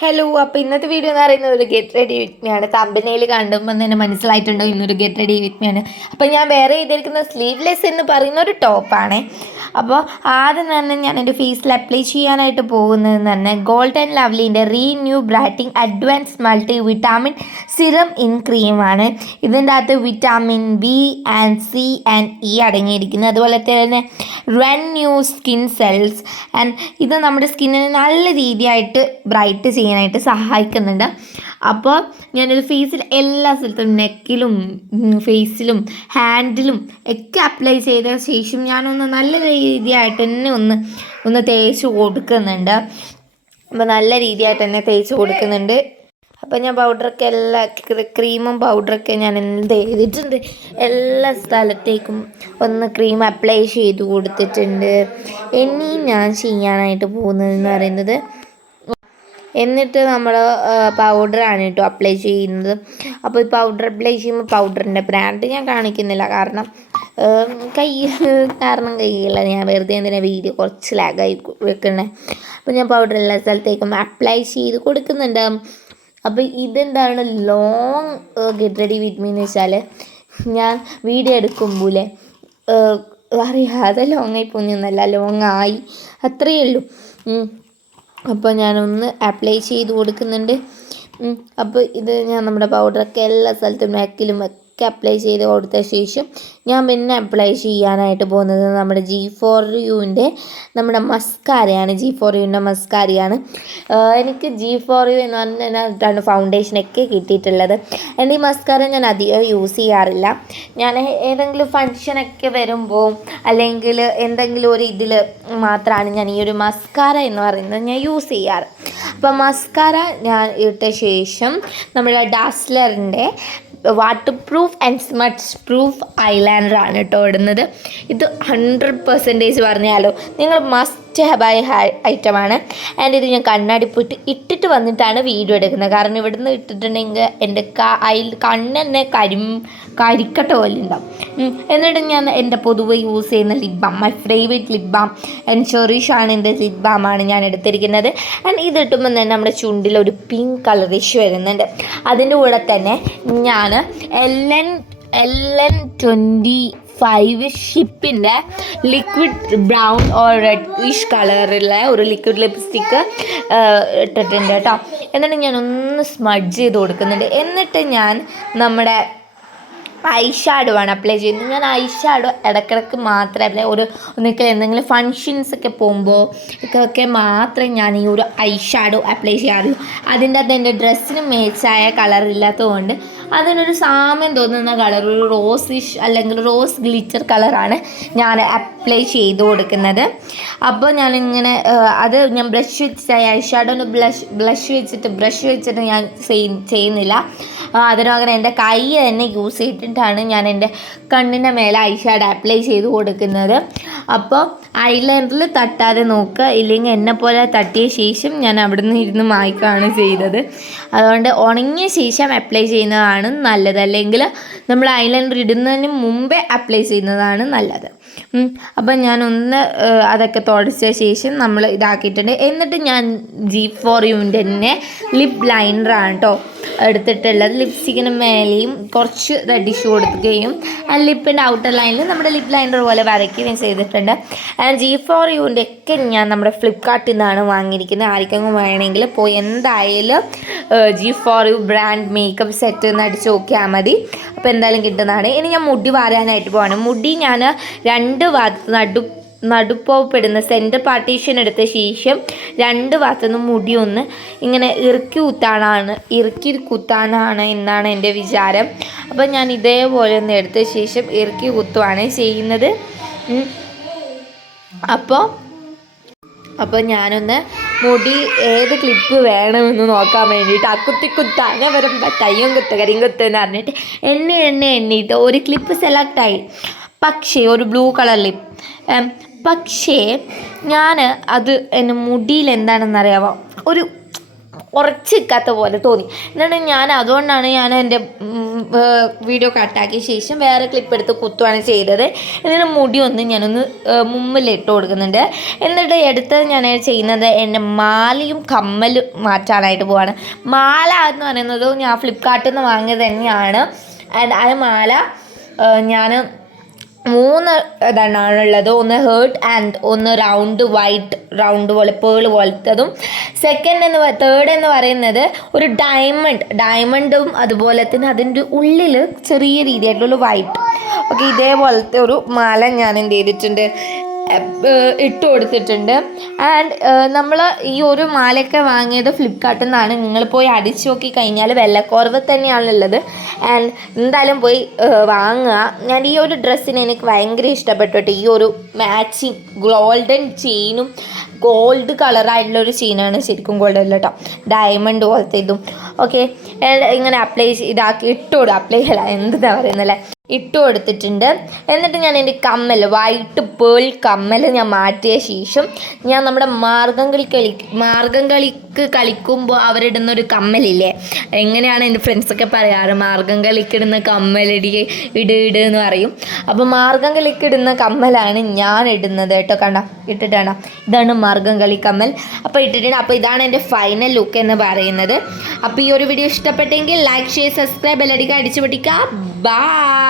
Hello, അപ്പോൾ ഇന്നത്തെ video എന്ന് പറയുന്നത് ഒരു ഗെറ്റ് റെഡി വിത്ത് മീ ആണ്. തമ്പനയിൽ കണ്ടുമ്പോൾ തന്നെ മനസ്സിലായിട്ടുണ്ടോ ഇന്നൊരു ഗെറ്റ് റെഡി വിത്ത് മീ ആണ്. അപ്പോൾ ഞാൻ വേറെ ചെയ്തിരിക്കുന്ന സ്ലീവ്ലെസ് എന്ന് പറയുന്ന ഒരു ടോപ്പാണ്. അപ്പോൾ ആദ്യം തന്നെ ഞാൻ എൻ്റെ ഫേസിൽ അപ്ലൈ ചെയ്യാനായിട്ട് പോകുന്നത് തന്നെ ഗോൾഡൻ ലവ്ലിൻ്റെ renew brightening advance multi vitamin serum in ക്രീമാണ്. ഇതിൻ്റെ അകത്ത് vitamin B and C and E അടങ്ങിയിരിക്കുന്നത്. അതുപോലെ തന്നെ റെന്യൂ സ്കിൻ സെൽസ് ആൻഡ് ഇത് നമ്മുടെ സ്കിന്നിനെ നല്ല രീതിയായിട്ട് ബ്രൈറ്റ് ചെയ്യാനായിട്ട് സഹായിക്കുന്നുണ്ട്. അപ്പോൾ ഞാനൊരു ഫേസിൽ എല്ലാ സ്ഥലത്തും നെക്കിലും ഫേസിലും ഹാൻഡിലും ഒക്കെ അപ്ലൈ ചെയ്ത ശേഷം ഞാനൊന്ന് നല്ല രീതിയായിട്ട് തന്നെ ഒന്ന് തേച്ച് കൊടുക്കുന്നുണ്ട്. അപ്പോൾ നല്ല രീതിയായിട്ട് തന്നെ തേച്ച് കൊടുക്കുന്നുണ്ട്. അപ്പോൾ ഞാൻ പൗഡറൊക്കെ ക്രീമും പൗഡറൊക്കെ ഞാൻ എന്ത് ചെയ്തിട്ടുണ്ട്, എല്ലാ സ്ഥലത്തേക്കും ഒന്ന് ക്രീം അപ്ലൈ ചെയ്ത് കൊടുത്തിട്ടുണ്ട്. ഇനി ഞാൻ ചെയ്യാനായിട്ട് പോകുന്നതെന്ന് പറയുന്നത്, എന്നിട്ട് നമ്മൾ പൗഡറാണ് കേട്ടോ അപ്ലൈ ചെയ്യുന്നത്. അപ്പോൾ ഈ പൗഡർ അപ്ലൈ ചെയ്യുമ്പോൾ പൗഡറിൻ്റെ ബ്രാൻഡ് ഞാൻ കാണിക്കുന്നില്ല, കാരണം കയ്യില്ല. ഞാൻ വെറുതെ എന്തിനാ വീഡിയോ കുറച്ച് ലാഗായി വെക്കണേ. അപ്പോൾ ഞാൻ പൗഡർ എല്ലാ സ്ഥലത്തേക്കും അപ്ലൈ ചെയ്ത് കൊടുക്കുന്നുണ്ട്. അപ്പോൾ ഇതെന്താണ് long get ready with me എന്ന് വെച്ചാൽ, ഞാൻ വീഡിയോ എടുക്കുമ്പോൾ അറിയാതെ ലോങ്ങായി പോകുന്നൊന്നല്ല, ലോങ്ങായി അത്രയേ ഉള്ളൂ. അപ്പോൾ ഞാനൊന്ന് അപ്ലൈ ചെയ്ത് കൊടുക്കുന്നുണ്ട്. അപ്പോൾ ഇത് ഞാൻ നമ്മുടെ പൗഡറൊക്കെ എല്ലാ സ്ഥലത്തും നെക്കിലും ഒക്കെ അപ്ലൈ ചെയ്ത് കൊടുത്ത ശേഷം ഞാൻ പിന്നെ അപ്ലൈ ചെയ്യാനായിട്ട് പോകുന്നത് നമ്മുടെ G4Uൻ്റെ നമ്മുടെ മസ്കാരയാണ്. G4Uൻ്റെ മസ്കാരയാണ്. എനിക്ക് G4U എന്ന് പറഞ്ഞാൽ ഫൗണ്ടേഷനൊക്കെ കിട്ടിയിട്ടുള്ളത്. എൻ്റെ ഈ മസ്കാര ഞാൻ അധികം യൂസ് ചെയ്യാറില്ല. ഞാൻ ഏതെങ്കിലും ഫങ്ഷനൊക്കെ വരുമ്പോൾ അല്ലെങ്കിൽ എന്തെങ്കിലും ഒരു ഇതിൽ മാത്രമാണ് ഞാൻ ഈ ഒരു മസ്കാര എന്ന് പറയുന്നത് ഞാൻ യൂസ് ചെയ്യാറ്. അപ്പോൾ മസ്കാര ഞാൻ ഇട്ട ശേഷം നമ്മുടെ ഡാസ്ലറിൻ്റെ waterproof and smudge proof ഐലൈനറാണ് കേട്ടോ ഇടുന്നത്. ഇത് 100% പറഞ്ഞാലോ നിങ്ങൾ മസ്റ്റ് ഹാവ് ഐറ്റമാണ്. ആൻഡ് ഇത് ഞാൻ കണ്ണാടി പോയിട്ട് ഇട്ടിട്ട് വന്നിട്ടാണ് വീഡിയോ എടുക്കുന്നത്. കാരണം ഇവിടുന്ന് ഇട്ടിട്ടുണ്ടെങ്കിൽ എൻ്റെ കണ്ണ് തന്നെ കരിക്കട്ട പോലെ ഉണ്ടാവും. എന്നിട്ട് ഞാൻ എൻ്റെ പൊതുവെ യൂസ് ചെയ്യുന്ന lip balm, my favourite lip balm and ചെറിഷാണ് എൻ്റെ ലിപ് ബാമാണ് ഞാൻ എടുത്തിരിക്കുന്നത്. ആൻഡ് ഇത് ഇട്ടുമ്പോൾ തന്നെ നമ്മുടെ ചുണ്ടിൽ ഒരു പിങ്ക് കളറിഷ് വരുന്നുണ്ട്. അതിൻ്റെ കൂടെ തന്നെ ഞാൻ LN25 ഷിപ്പിൻ്റെ ലിക്വിഡ് ബ്രൗൺ ഓർ റെഡിഷ് കളറുള്ള ഒരു ലിക്വിഡ് ലിപ്സ്റ്റിക്ക് ഇട്ടിട്ടുണ്ട് കേട്ടോ. എന്നിട്ട് ഞാനൊന്ന് സ്മഡ്ജ് ചെയ്ത് കൊടുക്കുന്നുണ്ട്. എന്നിട്ട് ഞാൻ നമ്മുടെ ഐ ഷാഡോ ആണ് അപ്ലൈ ചെയ്യുന്നത്. ഞാൻ ഐ ഷാഡോ ഇടയ്ക്കിടയ്ക്ക് മാത്രമേ ഒന്നിക്കൽ എന്തെങ്കിലും ഫങ്ഷൻസൊക്കെ പോകുമ്പോൾ ഒക്കെ മാത്രമേ ഞാൻ ഈ ഒരു ഐ ഷാഡോ അപ്ലൈ ചെയ്യാറുള്ളൂ. അതിൻ്റെ അകത്ത് എൻ്റെ ഡ്രസ്സിന് മേച്ചായ കളറില്ലാത്തതുകൊണ്ട് അതിനൊരു സാമ്യം തോന്നുന്ന കളർ, ഒരു റോസിഷ് അല്ലെങ്കിൽ റോസ് ഗ്ലിറ്റർ കളറാണ് ഞാൻ അപ്ലൈ ചെയ്ത് കൊടുക്കുന്നത്. അപ്പോൾ ഞാനിങ്ങനെ അത് ഞാൻ ബ്രഷ് വെച്ചിട്ട് ഐ ഷാഡോന് ബ്രഷ് വെച്ചിട്ട് ഞാൻ ചെയ്യുന്നില്ല. അതിനങ്ങനെ എൻ്റെ കൈ തന്നെ യൂസ് ചെയ്തിട്ടാണ് ഞാൻ എൻ്റെ കണ്ണിൻ്റെ മേലെ ഐ ഷാഡോ അപ്ലൈ ചെയ്ത് കൊടുക്കുന്നത്. അപ്പോൾ ഐലൈനറിൽ തട്ടാതെ നോക്കുക, ഇല്ലെങ്കിൽ എന്നെപ്പോലെ തട്ടിയ ശേഷം ഞാൻ അവിടെ നിന്ന് ഇരുന്ന് മായ്ക്കുകയാണ് ചെയ്തത്. അതുകൊണ്ട് ഉണങ്ങിയ ശേഷം അപ്ലൈ ചെയ്യുന്നതാണ് നല്ലത്, അല്ലെങ്കിൽ നമ്മൾ ഐലൈനർ ഇടുന്നതിന് മുമ്പേ അപ്ലൈ ചെയ്യുന്നതാണ് നല്ലത്. അപ്പം ഞാനൊന്ന് അതൊക്കെ തുടച്ച ശേഷം നമ്മൾ ഇതാക്കിയിട്ടുണ്ട്. എന്നിട്ട് ഞാൻ G4Uൻ്റെ തന്നെ ലിപ് ലൈനറാണ് കേട്ടോ എടുത്തിട്ടുള്ളത്. ലിപ്സ്റ്റിക്കിന് മേലെയും കുറച്ച് റെഡിഷ് കൊടുക്കുകയും ആ ലിപ്പിൻ്റെ ഔട്ടർ ലൈനിൽ നമ്മുടെ ലിപ് ലൈനർ പോലെ വരയ്ക്കുകയും ചെയ്തിട്ടുണ്ട്. G4Uൻ്റെ ഒക്കെ ഞാൻ നമ്മുടെ ഫ്ലിപ്കാർട്ടിൽ നിന്നാണ് വാങ്ങിയിരിക്കുന്നത്. ആർക്കെങ്കിലും വേണമെങ്കിൽ പോയി എന്തായാലും G4U ബ്രാൻഡ് മേക്കപ്പ് സെറ്റ് എന്ന് അടിച്ച് നോക്കിയാൽ മതി. അപ്പോൾ എന്തായാലും കിട്ടുന്നതാണ്. ഇനി ഞാൻ മുടി വാരാനായിട്ട് പോവാണ്. മുടി ഞാൻ 2 ഭാഗത്ത് നടുപ്പോപ്പെടുന്ന സെൻറ്റർ പാർട്ടീഷൻ എടുത്ത ശേഷം 2 ഭാഗത്തുനിന്നും മുടി ഒന്ന് ഇങ്ങനെ ഇറുക്കി കുത്താനാണ് എന്നാണ് എൻ്റെ വിചാരം. അപ്പോൾ ഞാൻ ഇതേപോലെ ഒന്ന് എടുത്ത ശേഷം ഇറുക്കി കുത്തുവാണ് ചെയ്യുന്നത്. അപ്പോൾ ഞാനൊന്ന് മുടി ഏത് ക്ലിപ്പ് വേണമെന്ന് നോക്കാൻ വേണ്ടിയിട്ട് കുത്താനെ വരുമ്പോൾ തയ്യും കരിയും എന്ന് പറഞ്ഞിട്ട് എണ്ണിയിട്ട് ഒരു ക്ലിപ്പ് സെലക്റ്റായി. പക്ഷേ ഒരു ബ്ലൂ കളർ ലിപ്പ്. പക്ഷേ ഞാൻ അത് എൻ്റെ മുടിയിൽ എന്താണെന്നറിയാമോ, ഉറച്ച് നിൽക്കാത്ത പോലെ തോന്നി. എന്നിട്ട് അതുകൊണ്ടാണ് ഞാൻ എൻ്റെ വീഡിയോ കട്ടാക്കിയ ശേഷം വേറെ ക്ലിപ്പ് എടുത്ത് കുത്തുകയാണ് ചെയ്തത്. എന്നിട്ട് മുടി ഞാനൊന്ന് മുമ്പിലിട്ട് കൊടുക്കുന്നുണ്ട്. എന്നിട്ട് എടുത്ത് ഞാൻ ചെയ്യുന്നത് എൻ്റെ മാലയും കമ്മലും മാറ്റാനായിട്ട് പോവാണ്. മാല എന്ന് പറയുന്നത് ഞാൻ ഫ്ലിപ്കാർട്ടിൽ നിന്ന് വാങ്ങിയത് തന്നെയാണ്. ആ മാല ഞാൻ 3 ഇതാണുള്ളത്. ഒന്ന് ഹേർട്ട് ആൻഡ് ഒന്ന് റൗണ്ട് വൈറ്റ് റൗണ്ട് പോലെ പേള് പോലത്തതും. തേർഡ് എന്ന് പറയുന്നത് ഒരു ഡയമണ്ടും അതുപോലെ തന്നെ അതിൻ്റെ ഉള്ളിൽ ചെറിയ രീതിയായിട്ടുള്ള വൈറ്റ്. ഓക്കെ, ഇതേപോലത്തെ ഒരു മാല ഞാൻ എന്ത് ചെയ്തിട്ടുണ്ട്, ഇട്ട് കൊടുത്തിട്ടുണ്ട്. ആൻഡ് നമ്മൾ ഈ ഒരു മാലയൊക്കെ വാങ്ങിയത് ഫ്ലിപ്കാർട്ടിൽ നിന്നാണ്. നിങ്ങൾ പോയി അടിച്ചു നോക്കി കഴിഞ്ഞാൽ വിലക്കുറവ് തന്നെയാണുള്ളത്. ആൻഡ് എന്തായാലും പോയി വാങ്ങുക. ഞാൻ ഈ ഒരു ഡ്രസ്സിന് എനിക്ക് ഭയങ്കര ഇഷ്ടപ്പെട്ടു. ഈ ഒരു മാച്ചിങ് ഗോൾഡൻ ചെയിനും ഗോൾഡ് കളറായിട്ടുള്ളൊരു ചെയിനാണ്, ശരിക്കും ഗോൾഡ് അല്ല കേട്ടോ, ഡയമണ്ട് പോലത്തെ ഇതും. ഓക്കെ, ഇങ്ങനെ ഇട്ട് കൊടുത്തിട്ടുണ്ട്. എന്നിട്ട് ഞാൻ എൻ്റെ കമ്മൽ വൈറ്റ് പേൾ കമ്മൽ ഞാൻ മാറ്റിയ ശേഷം ഞാൻ നമ്മുടെ മാർഗം കളിക്ക് കളിക്കുമ്പോൾ അവരിടുന്ന ഒരു കമ്മലില്ലേ, എങ്ങനെയാണ് എൻ്റെ ഫ്രണ്ട്സൊക്കെ പറയാറ്, മാർഗം കളിക്കിടുന്ന കമ്മലടി എന്ന് പറയും. അപ്പോൾ മാർഗം കളിക്കിടുന്ന കമ്മലാണ് ഞാൻ ഇടുന്നത് കേട്ടോ. ഇട്ടിട്ടാണ്, ഇതാണ് മാർഗം കളി കമ്മൽ. അപ്പോൾ ഇട്ടിട്ടുണ്ട്. അപ്പോൾ ഇതാണ് എൻ്റെ ഫൈനൽ ലുക്ക് എന്ന് പറയുന്നത്. അപ്പോൾ ഈ ഒരു വീഡിയോ ഇഷ്ടപ്പെട്ടെങ്കിൽ ലൈക്ക്, ഷെയർ, സബ്സ്ക്രൈബ്, ബെല്ലടിക്കുക, അടിച്ചു പൊട്ടിക്കുക. ബൈ.